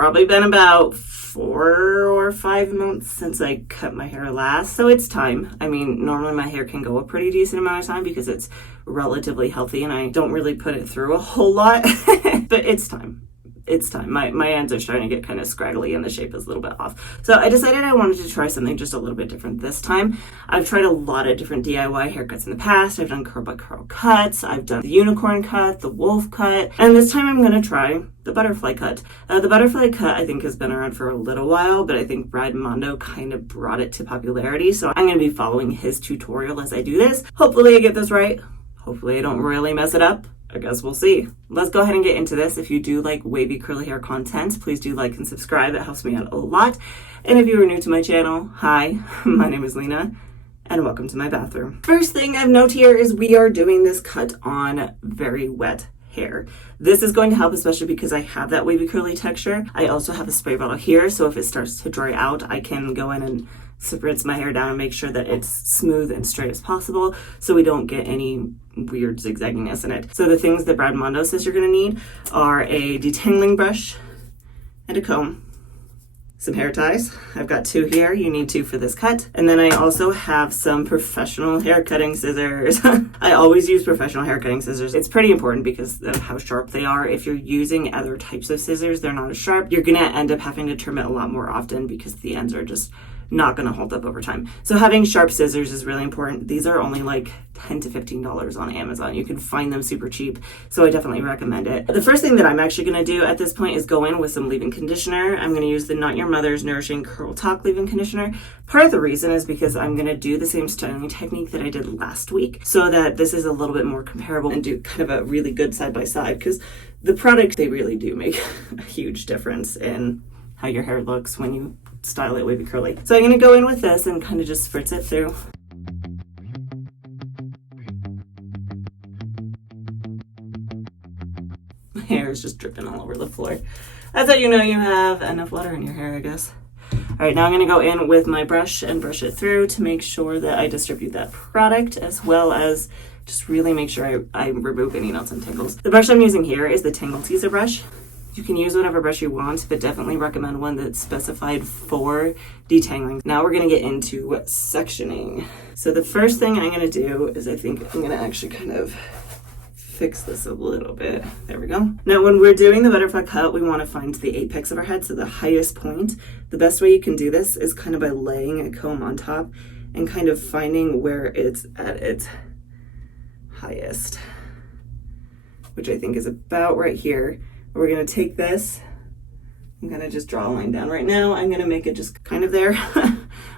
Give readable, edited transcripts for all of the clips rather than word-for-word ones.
probably been about 4 or 5 months since I cut my hair last, so it's time. I mean, normally my hair can go a pretty decent amount of time because it's relatively healthy and I don't really put it through a whole lot, but it's time. It's time. My ends are starting to get kind of scraggly and the shape is a little bit off. So I decided I wanted to try something just a little bit different this time. I've tried a lot of different DIY haircuts in the past. I've done curl by curl cuts. I've done the unicorn cut, the wolf cut, and this time I'm going to try the butterfly cut. The butterfly cut I think has been around for a little while, but I think Mondo kind of brought it to popularity. So I'm going to be following his tutorial as I do this. Hopefully I get this right. Hopefully I don't really mess it up. I guess we'll see. Let's go ahead and get into this. If you do like wavy curly hair content, please do like and subscribe. It helps me out a lot. And if you are new to my channel, hi, my name is Lena and welcome to my bathroom. First thing I've noted here is we are doing this cut on very wet hair. This is going to help, especially because I have that wavy curly texture. I also have a spray bottle here, so if it starts to dry out, I can go in and rinse my hair down and make sure that it's smooth and straight as possible so we don't get any weird zigzagginess in it. So the things that Mondo says you're going to need are a detangling brush and a comb, some hair ties. I've got 2 here. You need 2 for this cut. And then I also have some professional hair cutting scissors. I always use professional hair cutting scissors. It's pretty important because of how sharp they are. If you're using other types of scissors, they're not as sharp. You're going to end up having to trim it a lot more often because the ends are just not going to hold up over time. So having sharp scissors is really important. These are only like $10 to $15 on Amazon. You can find them super cheap, so I definitely recommend it. The first thing that I'm actually going to do at this point is go in with some leave-in conditioner. I'm going to use the Not Your Mother's Nourishing Curl Talk leave-in conditioner. Part of the reason is because I'm going to do the same styling technique that I did last week so that this is a little bit more comparable and do kind of a really good side-by-side, because the products, they really do make a huge difference in how your hair looks when you style it wavy curly. So I'm going to go in with this and kind of just spritz it through. My hair is just dripping all over the floor. That's how you know you have enough water in your hair, I guess. All right, now I'm going to go in with my brush and brush it through to make sure that I distribute that product, as well as just really make sure I remove any knots and tangles. The brush I'm using here is the Tangle Teaser brush. You can use whatever brush you want, but definitely recommend one that's specified for detangling. Now we're going to get into sectioning. So the first thing I'm going to do is I think I'm going to actually kind of fix this a little bit. There we go. Now when we're doing the butterfly cut, we want to find the apex of our head, so the highest point. The best way you can do this is kind of by laying a comb on top and kind of finding where it's at its highest, which I think is about right here. We're going to take this, I'm going to just draw a line down right now. I'm going to make it just kind of there.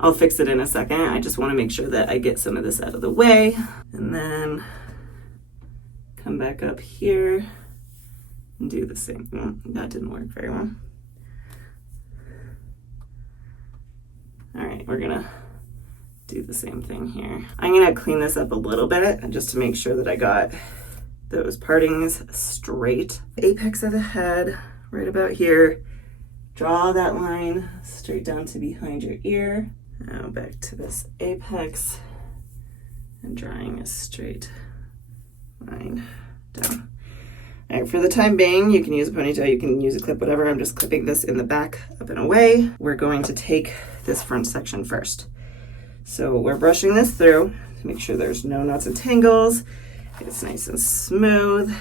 I'll fix it in a second. I just want to make sure that I get some of this out of the way. And then come back up here and do the same. Well, that didn't work very well. All right, we're going to do the same thing here. I'm going to clean this up a little bit just to make sure that I got those partings straight. Apex of the head, right about here. Draw that line straight down to behind your ear. Now back to this apex and drawing a straight line down. All right, for the time being, you can use a ponytail, you can use a clip, whatever. I'm just clipping this in the back up and away. We're going to take this front section first. So we're brushing this through to make sure there's no knots and tangles. It's nice and smooth.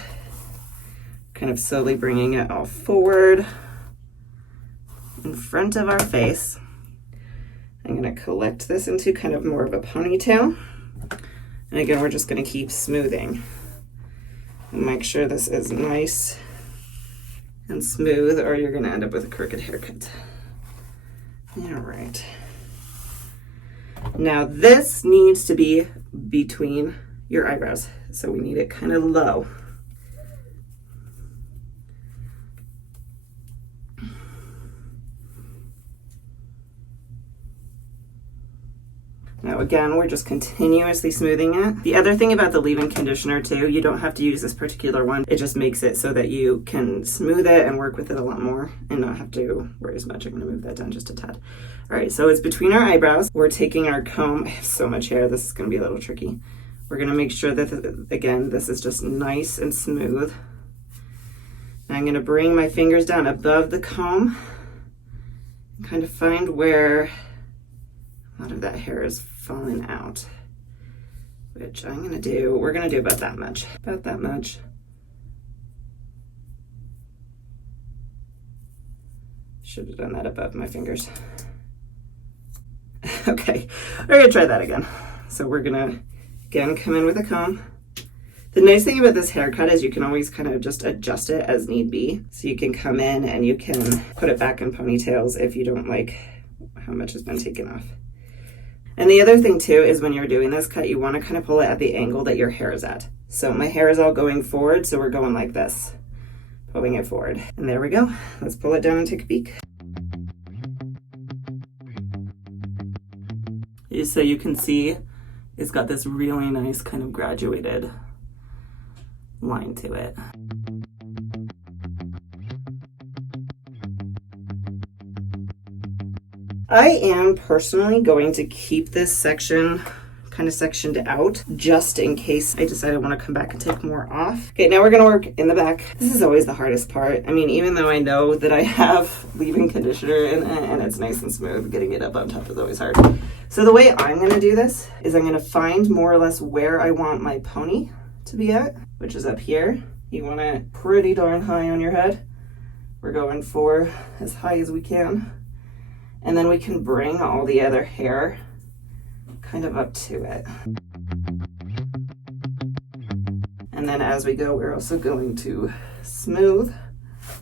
Kind of slowly bringing it all forward in front of our face. I'm going to collect this into kind of more of a ponytail. And again, we're just going to keep smoothing and make sure this is nice and smooth, or you're going to end up with a crooked haircut. All right. Now this needs to be between your eyebrows, so we need it kind of low. Now again, we're just continuously smoothing it. The other thing about the leave-in conditioner too, you don't have to use this particular one. It just makes it so that you can smooth it and work with it a lot more and not have to worry as much. I'm gonna move that down just a tad. All right, so it's between our eyebrows. We're taking our comb. I have so much hair, this is gonna be a little tricky. We're gonna make sure that, again, this is just nice and smooth. I'm going to bring my fingers down above the comb and kind of find where a lot of that hair is falling out, which I'm going to do, we're going to do about that much. Should have done that above my fingers. Okay, we're gonna try that again. So we're gonna, again, come in with a comb. The nice thing about this haircut is you can always kind of just adjust it as need be. So you can come in and you can put it back in ponytails if you don't like how much has been taken off. And the other thing too is when you're doing this cut, you wanna kind of pull it at the angle that your hair is at. So my hair is all going forward, so we're going like this, pulling it forward. And there we go. Let's pull it down and take a peek. So you can see it's got this really nice kind of graduated line to it. I am personally going to keep this section kind of sectioned out just in case I decide I want to come back and take more off. Okay, now we're going to work in the back. This is always the hardest part. I mean, even though I know that I have leave-in conditioner in it and it's nice and smooth, getting it up on top is always hard. So the way I'm going to do this is I'm going to find more or less where I want my pony to be at, which is up here. You want it pretty darn high on your head. We're going for as high as we can. And then we can bring all the other hair kind of up to it. And then as we go, we're also going to smooth,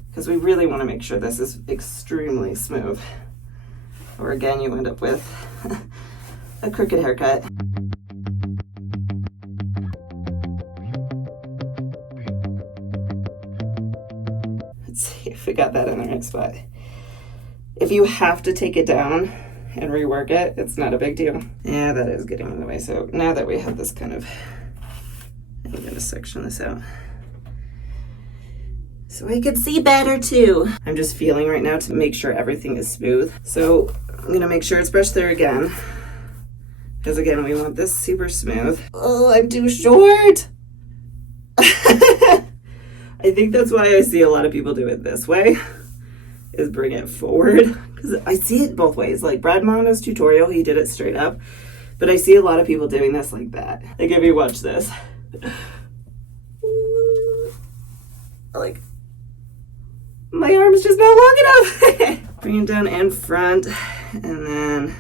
because we really want to make sure this is extremely smooth. Or again, you end up with a crooked haircut. Let's see if we got that in the right spot. If you have to take it down and rework it, it's not a big deal. Yeah, that is getting in the way. So now that we have this kind of, I'm gonna section this out so I can see better too. I'm just feeling right now to make sure everything is smooth. So I'm gonna make sure it's brushed there again, because again, we want this super smooth. Oh, I'm too short. I think that's why I see a lot of people do it this way, is bring it forward. Because I see it both ways. Like Brad Mondo's tutorial, he did it straight up. But I see a lot of people doing this like that. Like if you watch this. Like, my arm's just not long enough. Bring it down in front, and then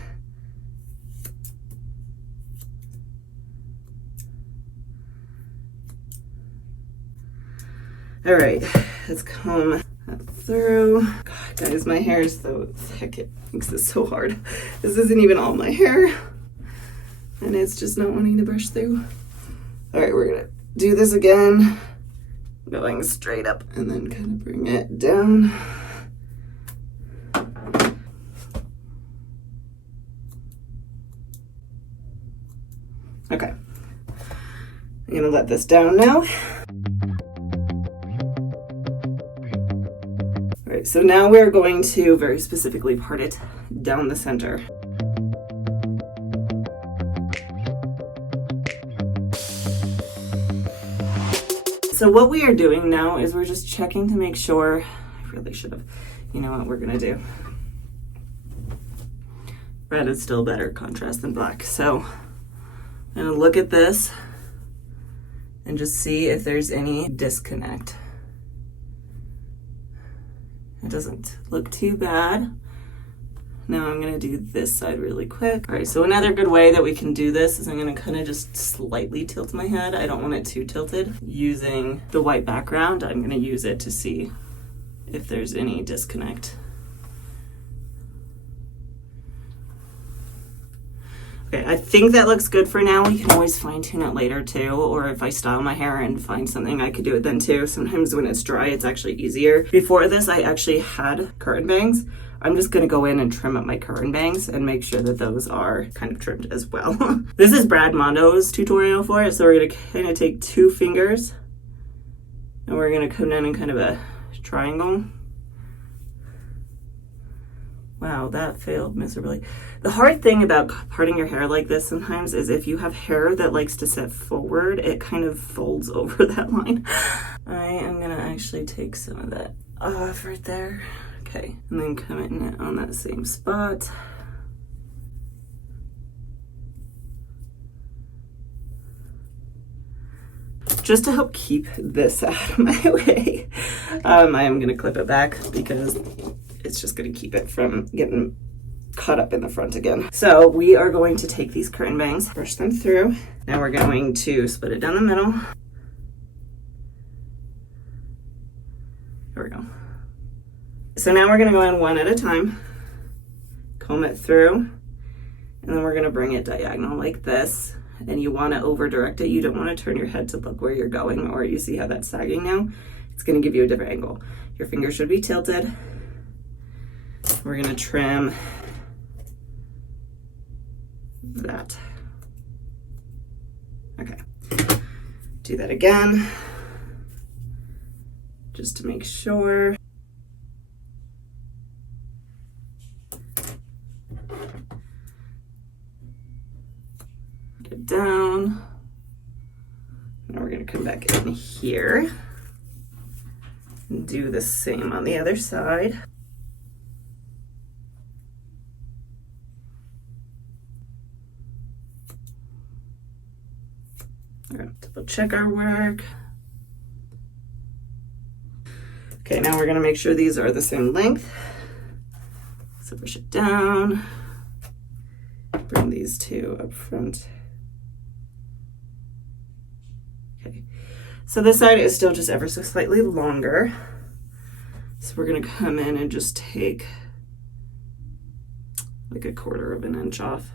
all right, let's comb that through. God, guys, my hair is so thick, it makes this so hard. This isn't even all my hair, and it's just not wanting to brush through. All right, we're gonna do this again, going straight up, and then kind of bring it down. Okay, I'm gonna let this down now. All right, so now we're going to very specifically part it down the center. So what we are doing now is we're just checking to make sure, I really should have, you know what we're gonna do. Red is still better contrast than black. So I'm gonna look at this and just see if there's any disconnect. It doesn't look too bad. Now I'm gonna do this side really quick. All right, so another good way that we can do this is I'm gonna kind of just slightly tilt my head. I don't want it too tilted. Using the white background, I'm gonna use it to see if there's any disconnect. Okay, I think that looks good for now. We can always fine tune it later too, or if I style my hair and find something, I could do it then too. Sometimes when it's dry, it's actually easier. Before this, I actually had curtain bangs. I'm just gonna go in and trim up my curtain bangs and make sure that those are kind of trimmed as well. This is Brad Mondo's tutorial for it. So we're gonna kind of take 2 fingers and we're gonna come down in kind of a triangle. Wow, that failed miserably. The hard thing about parting your hair like this sometimes is if you have hair that likes to set forward, it kind of folds over that line. I am gonna actually take some of that off right there. Okay, and then come in on that same spot. Just to help keep this out of my way, I am gonna clip it back because it's just gonna keep it from getting caught up in the front again. So we are going to take these curtain bangs, brush them through. Now we're going to split it down the middle. There we go. So now we're gonna go in one at a time, comb it through, and then we're gonna bring it diagonal like this. And you wanna over direct it. You don't wanna turn your head to look where you're going, or you see how that's sagging now? It's gonna give you a different angle. Your finger should be tilted. We're gonna trim that. Okay, do that again, just to make sure. Get down. Now we're gonna come back in here and do the same on the other side. We're gonna double check our work. Okay, now we're gonna make sure these are the same length. So push it down, bring these two up front. Okay, so this side is still just ever so slightly longer. So we're gonna come in and just take like 1/4 of an inch off.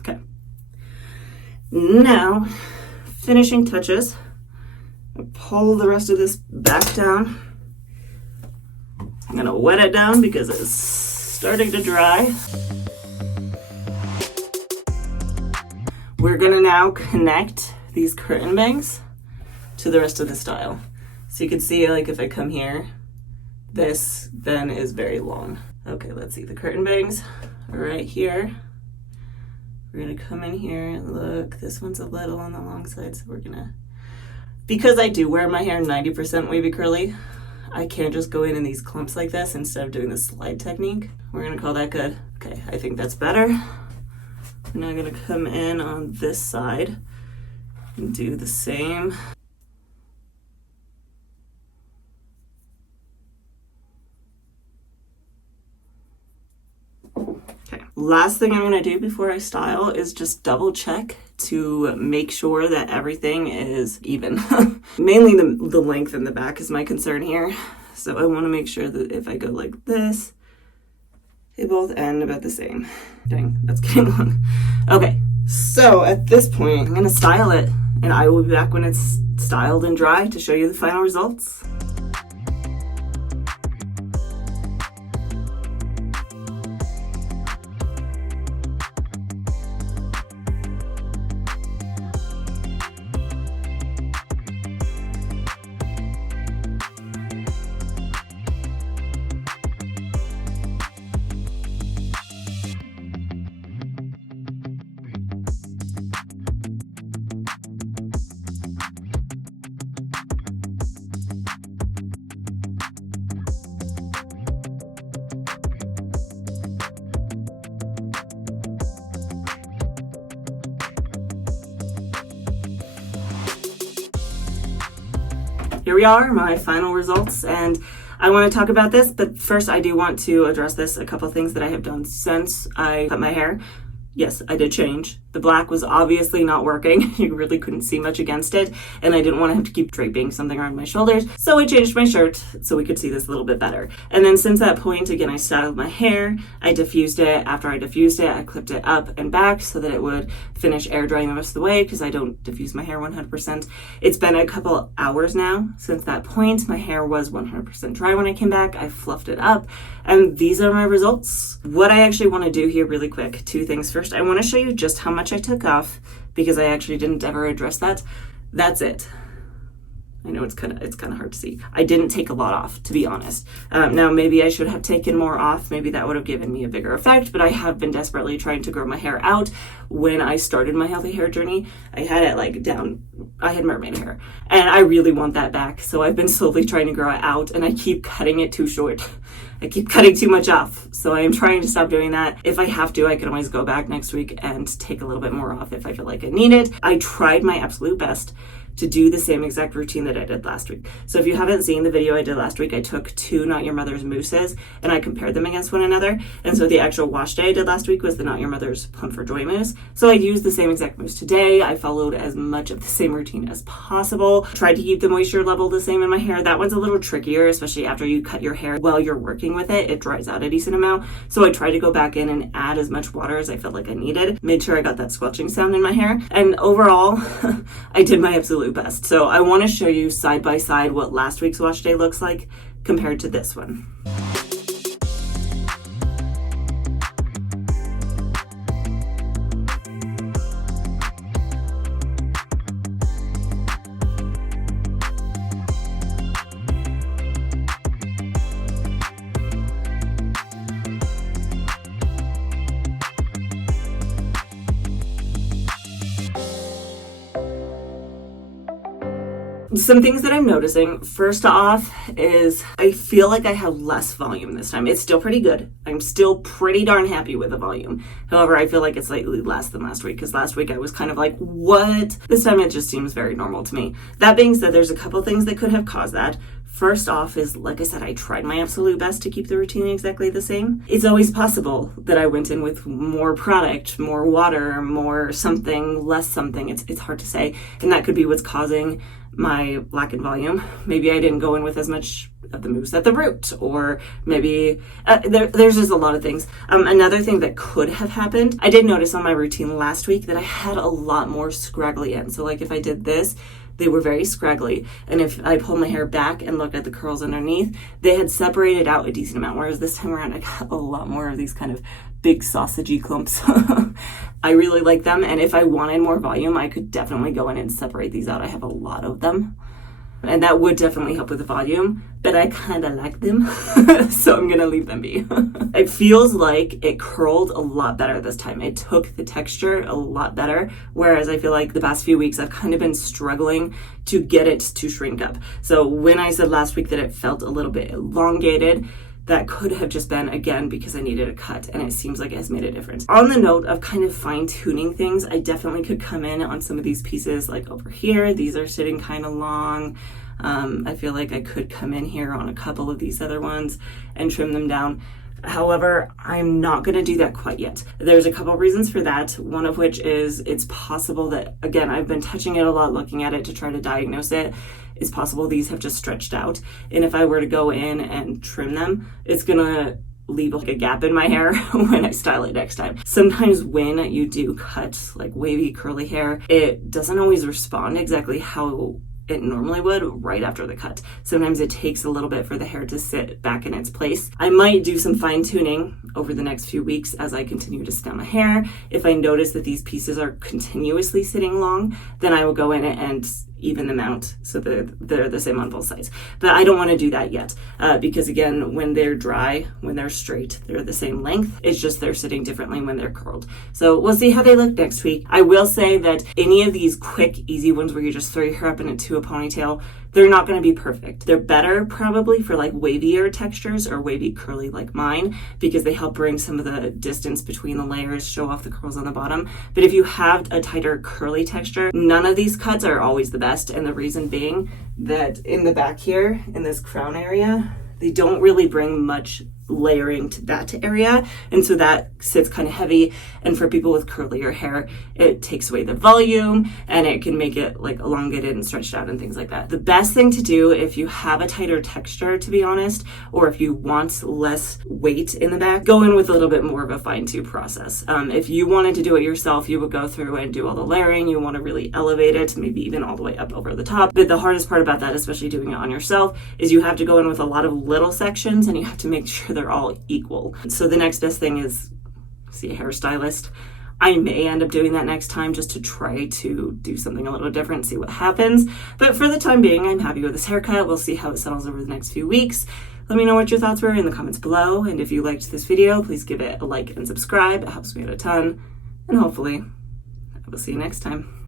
Okay, now finishing touches. I'll pull the rest of this back down. I'm gonna wet it down because it's starting to dry. We're gonna now connect these curtain bangs to the rest of the style. So you can see, like, if I come here, this then is very long. Okay, let's see, the curtain bangs are right here. We're gonna come in here and look, this one's a little on the long side, so we're gonna, because I do wear my hair 90% wavy curly, I can't just go in these clumps like this instead of doing the slide technique. We're gonna call that good. Okay, I think that's better. I'm now gonna come in on this side and do the same. Okay, last thing I'm gonna do before I style is just double check to make sure that everything is even. Mainly the length in the back is my concern here. So I wanna make sure that if I go like this, they both end about the same. Dang, that's getting long. Okay, so at this point, I'm gonna style it, and I will be back when it's styled and dry to show you the final results. Here we are, my final results, and I want to talk about this, but first I do want to address this, a couple things that I have done since I cut my hair. Yes, I did change. The black was obviously not working. You really couldn't see much against it, and I didn't want to have to keep draping something around my shoulders, so I changed my shirt so we could see this a little bit better. And then since that point, again, I styled my hair, I diffused it. After I diffused it, I clipped it up and back so that it would finish air drying the rest of the way, because I don't diffuse my hair 100%. It's been a couple hours now since that point. My hair was 100% dry when I came back. I fluffed it up, and these are my results. What I actually want to do here really quick, two things. First, I want to show you just how much I took off, because I actually didn't ever address that. That's it. I know it's kind of hard to see. I didn't take a lot off, to be honest. Now, maybe I should have taken more off. Maybe that would have given me a bigger effect, but I have been desperately trying to grow my hair out. When I started my healthy hair journey, I had it like down, I had mermaid hair, and I really want that back. So I've been slowly trying to grow it out, and I keep cutting it too short. I keep cutting too much off. So I am trying to stop doing that. If I have to, I can always go back next week and take a little bit more off if I feel like I need it. I tried my absolute best to do the same exact routine that I did last week. So if you haven't seen the video I did last week, I took 2 Not Your Mother's mousses and I compared them against one another. And so the actual wash day I did last week was the Not Your Mother's Plum for Joy mousse. So I used the same exact mousse today. I followed as much of the same routine as possible. Tried to keep the moisture level the same in my hair. That one's a little trickier, especially after you cut your hair while you're working with it. It dries out a decent amount. So I tried to go back in and add as much water as I felt like I needed. Made sure I got that squelching sound in my hair. And overall, I did my absolute best. So I want to show you side by side what last week's wash day looks like compared to this one. Some things that I'm noticing, first off, is I feel like I have less volume this time. It's still pretty good. I'm still pretty darn happy with the volume. However, I feel like it's slightly less than last week, because last week I was kind of like, what? This time it just seems very normal to me. That being said, there's a couple things that could have caused that. First off is, like I said, I tried my absolute best to keep the routine exactly the same. It's always possible that I went in with more product, more water, more something, less something. It's hard to say. And that could be what's causing my lack in volume. Maybe I didn't go in with as much of the mousse at the root, or maybe there's just a lot of things. Another thing that could have happened, I did notice on my routine last week that I had a lot more scraggly ends. So like if I did this, they were very scraggly. And if I pull my hair back and look at the curls underneath, they had separated out a decent amount. Whereas this time around, I got a lot more of these kind of big sausagey clumps. I really like them. And if I wanted more volume, I could definitely go in and separate these out. I have a lot of them. And that would definitely help with the volume, but I kind of like them, so I'm gonna leave them be. It feels like it curled a lot better this time. It took the texture a lot better, whereas I feel like the past few weeks I've kind of been struggling to get it to shrink up. So when I said last week that it felt a little bit elongated, that could have just been, again, because I needed a cut, and it seems like it has made a difference. On the note of kind of fine-tuning things, I definitely could come in on some of these pieces, like over here. These are sitting kind of long. I feel like I could come in here on a couple of these other ones and trim them down. However, I'm not going to do that quite yet. There's a couple reasons for that. One of which is it's possible that, again, I've been touching it a lot, looking at it to try to diagnose it. It's possible these have just stretched out. And if I were to go in and trim them, it's going to leave like a gap in my hair when I style it next time. Sometimes when you do cut like wavy curly hair, it doesn't always respond exactly how it normally would right after the cut. Sometimes it takes a little bit for the hair to sit back in its place. I might do some fine tuning over the next few weeks as I continue to stem my hair. If I notice that these pieces are continuously sitting long, then I will go in and even them out so that they're the same on both sides. But I don't want to do that yet because again, when they're dry, when they're straight, they're the same length. It's just they're sitting differently when they're curled. So we'll see how they look next week. I will say that any of these quick, easy ones where you just throw your hair up into a ponytail, they're not going to be perfect. They're better probably for like wavier textures or wavy curly like mine because they help bring some of the distance between the layers, show off the curls on the bottom. But if you have a tighter curly texture, none of these cuts are always the best. And the reason being that in the back here, in this crown area, they don't really bring much layering to that area, and so that sits kind of heavy, and for people with curlier hair it takes away the volume and it can make it like elongated and stretched out and things like that. The best thing to do if you have a tighter texture, to be honest, or if you want less weight in the back, go in with a little bit more of a fine-tune process. If you wanted to do it yourself, you would go through and do all the layering. You want to really elevate it, maybe even all the way up over the top. But the hardest part about that, especially doing it on yourself, is you have to go in with a lot of little sections and you have to make sure they're all equal. So the next best thing is see a hairstylist. I may end up doing that next time just to try to do something a little different, see what happens. But for the time being, I'm happy with this haircut. We'll see how it settles over the next few weeks. Let me know what your thoughts were in the comments below. And if you liked this video, please give it a like and subscribe. It helps me out a ton. And hopefully, I will see you next time.